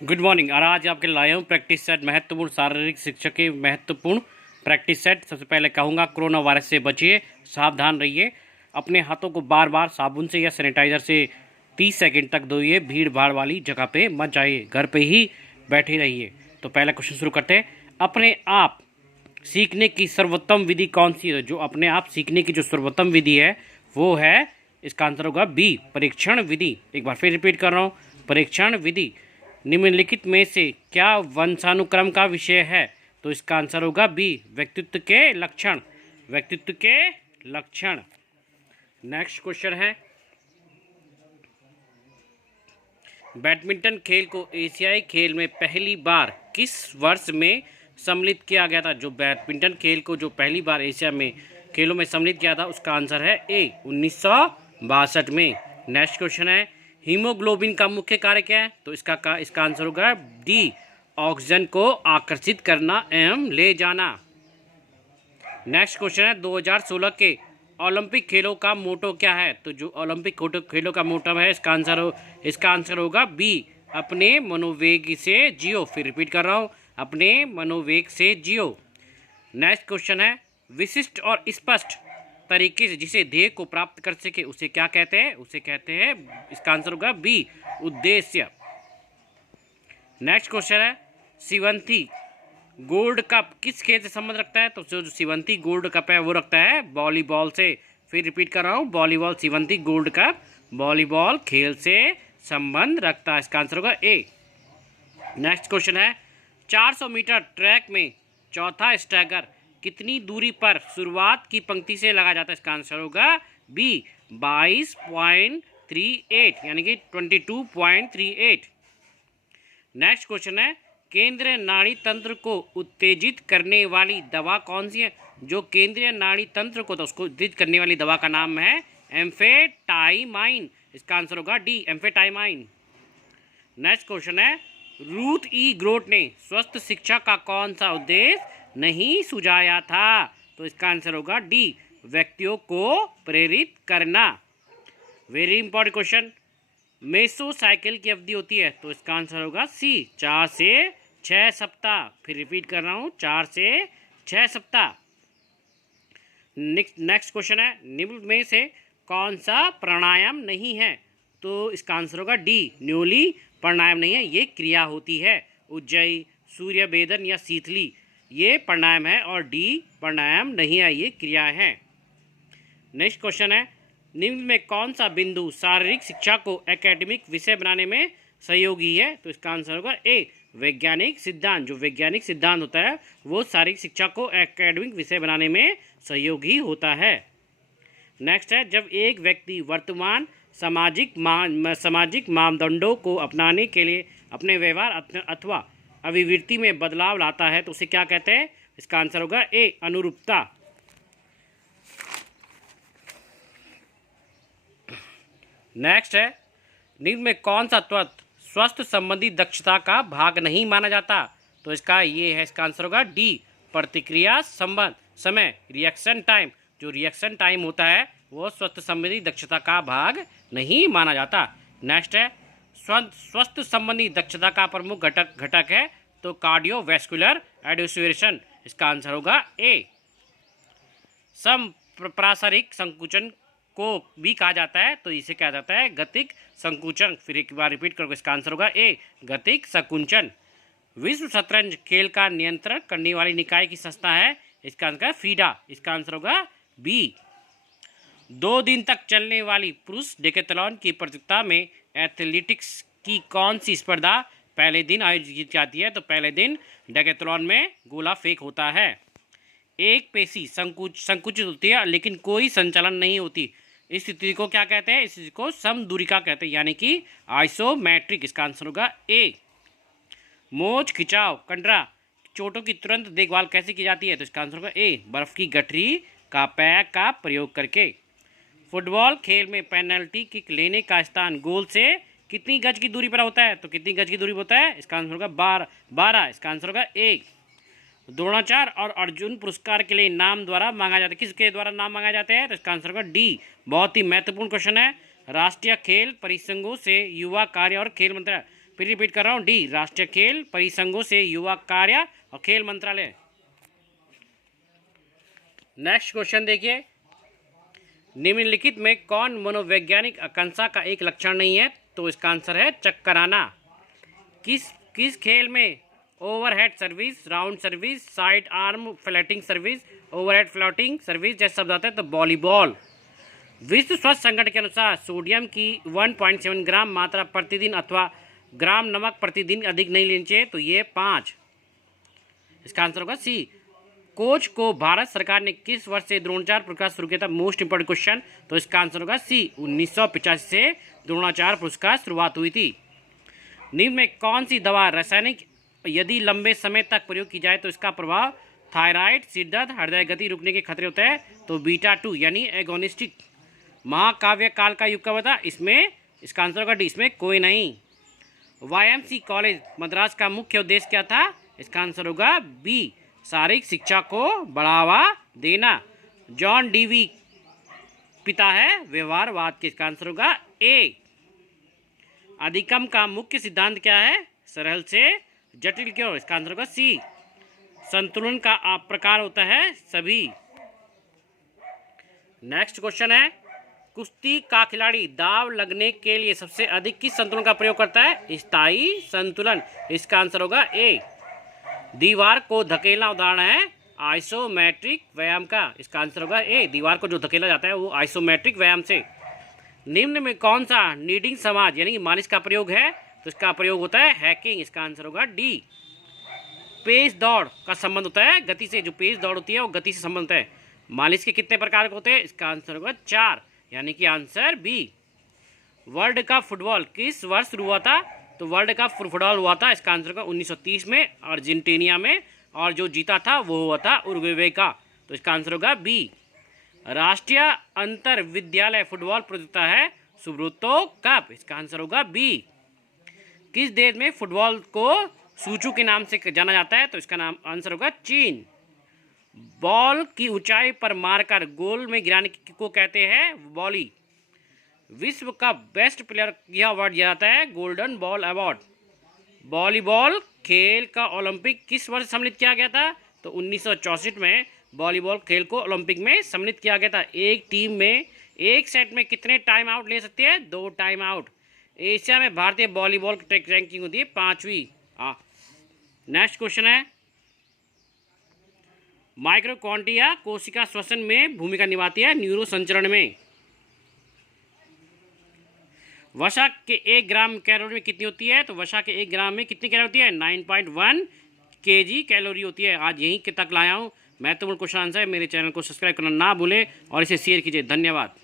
Good morning. और आज आपके लाया हूँ प्रैक्टिस सेट, महत्वपूर्ण शारीरिक शिक्षा के महत्वपूर्ण प्रैक्टिस सेट। सबसे पहले कहूँगा कोरोना वायरस से बचिए, सावधान रहिए, अपने हाथों को बार बार साबुन से या सैनिटाइजर से 30 सेकंड तक धोइए, भीड़ भाड़ वाली जगह पे मत जाइए, घर पे ही बैठे रहिए। तो पहला क्वेश्चन शुरू करते हैं। अपने आप सीखने की सर्वोत्तम विधि कौन सी है? जो अपने आप सीखने की जो सर्वोत्तम विधि है वो है, इसका आंसर होगा बी, परीक्षण विधि। एक बार फिर रिपीट कर रहा हूँ, परीक्षण विधि। निम्नलिखित में से क्या वंशानुक्रम का विषय है? तो इसका आंसर होगा बी, व्यक्तित्व के लक्षण, व्यक्तित्व के लक्षण। नेक्स्ट क्वेश्चन है, बैडमिंटन खेल को एशियाई खेल में पहली बार किस वर्ष में सम्मिलित किया गया था? जो बैडमिंटन खेल को जो पहली बार एशिया में खेलों में सम्मिलित किया था उसका आंसर है ए, 1962 में। नेक्स्ट क्वेश्चन है, हीमोग्लोबिन का मुख्य कार्य क्या है? तो इसका आंसर होगा डी, ऑक्सीजन को आकर्षित करना एवं ले जाना। नेक्स्ट क्वेश्चन है, 2016 के ओलंपिक खेलों का मोटो क्या है? तो जो ओलंपिक खेलों का मोटो है इसका आंसर होगा बी, अपने मनोवेग से जियो। फिर रिपीट कर रहा हूँ, अपने मनोवेग से जियो। नेक्स्ट क्वेश्चन है, विशिष्ट और स्पष्ट तरीके से जिसे ध्येय को प्राप्त कर सके उसे क्या कहते हैं? उसे कहते हैं, इसका आंसर होगा बी, उद्देश्य। नेक्स्ट क्वेश्चन है, शिवंती गोल्ड कप किस खेल से संबंध रखता है? तो जो शिवंती गोल्ड कप है वो रखता है वॉलीबॉल से। फिर रिपीट कर रहा हूँ, volleyball, Shivanti gold cup volleyball खेल से संबंध रखता है। इसका आंसर होगा ए। नेक्स्ट क्वेश्चन है, 400 मीटर ट्रैक में चौथा स्टैगर कितनी दूरी पर शुरुआत की पंक्ति से लगा जाता है? इसका आंसर होगा बी, 22.38 यानी कि 22.38। नेक्स्ट क्वेश्चन है, केंद्रीय नाड़ी तंत्र को उत्तेजित करने वाली दवा कौन सी है? जो केंद्रीय नाड़ी तंत्र को तो उसको उत्तेजित करने वाली दवा का नाम है एम्फेटाइमाइन। इसका आंसर होगा डी, एम्फेटाइमाइन। नेक्स्ट क्वेश्चन है, रूथ ई ग्रोट ने स्वस्थ शिक्षा का कौन सा उद्देश्य नहीं सुझाया था? तो इसका आंसर होगा डी, व्यक्तियों को प्रेरित करना। वेरी इंपॉर्टेंट क्वेश्चन, मेसोसाइकिल की अवधि होती है? तो इसका आंसर होगा सी, 4 से 6 सप्ताह। फिर रिपीट कर रहा हूँ, 4 से 6 सप्ताह। नेक्स्ट क्वेश्चन है, निम्न में से कौन सा प्राणायाम नहीं है? तो इसका आंसर होगा डी, न्योली प्राणायाम नहीं है, ये क्रिया होती है। उज्जयी, सूर्य भेदन या शीतली ये प्राणायाम है और डी प्राणायाम नहीं है, ये क्रिया है। नेक्स्ट क्वेश्चन है, निम्न में कौन सा बिंदु शारीरिक शिक्षा को एकेडमिक विषय बनाने में सहयोगी है? तो इसका आंसर होगा ए, वैज्ञानिक सिद्धांत। जो वैज्ञानिक सिद्धांत होता है वो शारीरिक शिक्षा को एकेडमिक विषय बनाने में सहयोगी होता है। नेक्स्ट है, जब एक व्यक्ति वर्तमान सामाजिक मानदंडों को अपनाने के लिए अपने व्यवहार अथवा अभिवृत्ति में बदलाव लाता है तो उसे क्या कहते हैं? इसका आंसर होगा ए, अनुरूपता। नेक्स्ट है, निम्न में कौन सा तत्व स्वास्थ्य संबंधी दक्षता का भाग नहीं माना जाता? तो इसका आंसर होगा डी, प्रतिक्रिया संबंध समय, रिएक्शन टाइम। जो रिएक्शन टाइम होता है वो स्वास्थ्य संबंधी दक्षता का भाग नहीं माना जाता। नेक्स्ट है, स्वास्थ्य संबंधी दक्षता का प्रमुख घटक है तो कार्डियोवैस्कुलर एडोसुएशन। इसका आंसर होगा ए। समप्रासरिक संकुचन को भी कहा जाता है तो इसे कहा जाता है गतिक संकुचन। फिर एक बार रिपीट करोगे, इसका आंसर होगा ए, गतिक संकुचन। विश्व शतरंज खेल का नियंत्रण करने वाली निकाय की संस्था है? इसका आंसर फीडा। इसका आंसर होगा बी। 2 दिन तक चलने वाली पुरुष डेकेथलॉन की प्रतियोगिता में एथलेटिक्स की कौन सी स्पर्धा पहले दिन आयोजित की जाती है? तो पहले दिन डेकेथलॉन में गोला फेंक होता है। एक पेशी संकुचित होती है लेकिन कोई संचालन नहीं होती, इस स्थिति को क्या कहते हैं? इस स्थिति को समदूरिका कहते हैं यानी कि आइसोमेट्रिक। इसका आंसर होगा ए। मोच, खिंचाव, कंडरा चोटों की तुरंत देखभाल कैसे की जाती है? तो इसका आंसर होगा ए, बर्फ की गठरी का पैक का प्रयोग करके। फुटबॉल खेल में पेनल्टी किक लेने का स्थान गोल से कितनी गज की दूरी पर होता है? तो कितनी गज की दूरी पर होता है? इसका आंसर होगा 12। इसका आंसर होगा ए। द्रोणाचार्य और अर्जुन पुरस्कार के लिए नाम द्वारा मांगा जाता है, किसके द्वारा नाम मांगा जाते हैं? तो इसका आंसर होगा डी। बहुत ही महत्वपूर्ण क्वेश्चन है। राष्ट्रीय खेल परिसंघों से युवा कार्य और खेल मंत्रालय फिर रिपीट कर रहा हूँ, डी राष्ट्रीय खेल परिसंघों से युवा कार्य और खेल मंत्रालय। नेक्स्ट क्वेश्चन देखिए, निम्नलिखित में कौन मनोवैज्ञानिक आकांक्षा का एक लक्षण नहीं है? तो इसका आंसर है चक्कर आना। किस खेल में overhead service, round service, side arm floating service, overhead floating service जैसे शब्द आते हैं? तो वॉलीबॉल। विश्व स्वास्थ्य संगठन के अनुसार सोडियम की 1.7 ग्राम मात्रा प्रतिदिन अथवा ग्राम नमक प्रतिदिन अधिक नहीं लेनी चाहिए? तो ये 5। इसका आंसर होगा सी। कोच को भारत सरकार ने किस वर्ष से द्रोणाचार्य पुरस्कार शुरू किया था? Most important question. तो इसका आंसर होगा सी, 1985 से द्रोणाचार्य पुरस्कार शुरुआत हुई थी। निम्न में कौन सी दवा रासायनिक यदि लंबे समय तक प्रयोग की जाए तो इसका प्रभाव थायराइड, सिरदर्द, हृदय गति रुकने के खतरे होते हैं? तो बीटा 2 यानी एगोनिस्टिक। महाकाव्य काल का युग कब था? इसमें इसका आंसर होगा डी, इसमें कोई नहीं। YMC कॉलेज मद्रास का मुख्य उद्देश्य क्या था? इसका आंसर होगा बी, शारीरिक शिक्षा को बढ़ावा देना। जॉन डीवी पिता है व्यवहारवाद के। इसका आंसर होगा ए। अधिगम का मुख्य सिद्धांत क्या है? सरल से जटिल क्यों? इसका आंसर होगा सी। संतुलन का प्रकार होता है सभी। नेक्स्ट क्वेश्चन है, कुश्ती का खिलाड़ी दाव लगने के लिए सबसे अधिक किस संतुलन का प्रयोग करता है? स्थायी संतुलन। इसका आंसर होगा ए। दीवार को धकेलना उदाहरण है आइसोमेट्रिक व्यायाम का। इसका आंसर होगा ए, दीवार को जो धकेला जाता है वो आइसोमेट्रिक व्यायाम से। निम्न में कौन सा नीडिंग समाज यानी मालिश का प्रयोग है? तो इसका प्रयोग होता है हैकिंग। इसका आंसर होगा डी। पेश दौड़ का संबंध होता है गति से, जो पेश दौड़ होती है वो गति से संबंध होता है। मालिश के कितने प्रकार के होते हैं? इसका आंसर होगा 4 यानी कि answer B. World Cup football किस वर्ष शुरू हुआ था? तो वर्ल्ड कप फुटबॉल हुआ था, इसका आंसर होगा 1930 में अर्जेंटीना में, और जो जीता था वो हुआ था उरुग्वे का। तो इसका आंसर होगा बी। राष्ट्रीय अंतर विद्यालय फुटबॉल प्रतियोगिता है सुब्रतो कप। इसका आंसर होगा बी। किस देश में फुटबॉल को सूचू के नाम से जाना जाता है? तो इसका नाम आंसर होगा चीन। बॉल की ऊंचाई पर मारकर गोल में गिराने को कहते हैं वॉली। विश्व का बेस्ट प्लेयर यह अवार्ड दिया जाता है गोल्डन बॉल अवार्ड। वॉलीबॉल खेल का ओलंपिक किस वर्ष सम्मिलित किया गया था? तो 1964 में वॉलीबॉल खेल को ओलंपिक में सम्मिलित किया गया था। एक टीम में एक सेट में कितने टाइम आउट ले सकती है? 2 टाइम आउट। एशिया में भारतीय वॉलीबॉल की रैंकिंग होती है 5वीं। नेक्स्ट क्वेश्चन है, माइक्रोकॉन्ड्रिया कोशिका श्वसन में भूमिका निभाती है न्यूरो संचरण में। वसा के 1 ग्राम कैलोरी में कितनी होती है? तो वसा के 1 ग्राम में कितनी कैलोरी होती है? 9.1 kg कैलोरी होती है। आज यहीं तक लाया हूँ। महत्वपूर्ण क्वेश्चन आंसर है। मेरे चैनल को सब्सक्राइब करना ना भूलें और इसे शेयर कीजिए। धन्यवाद।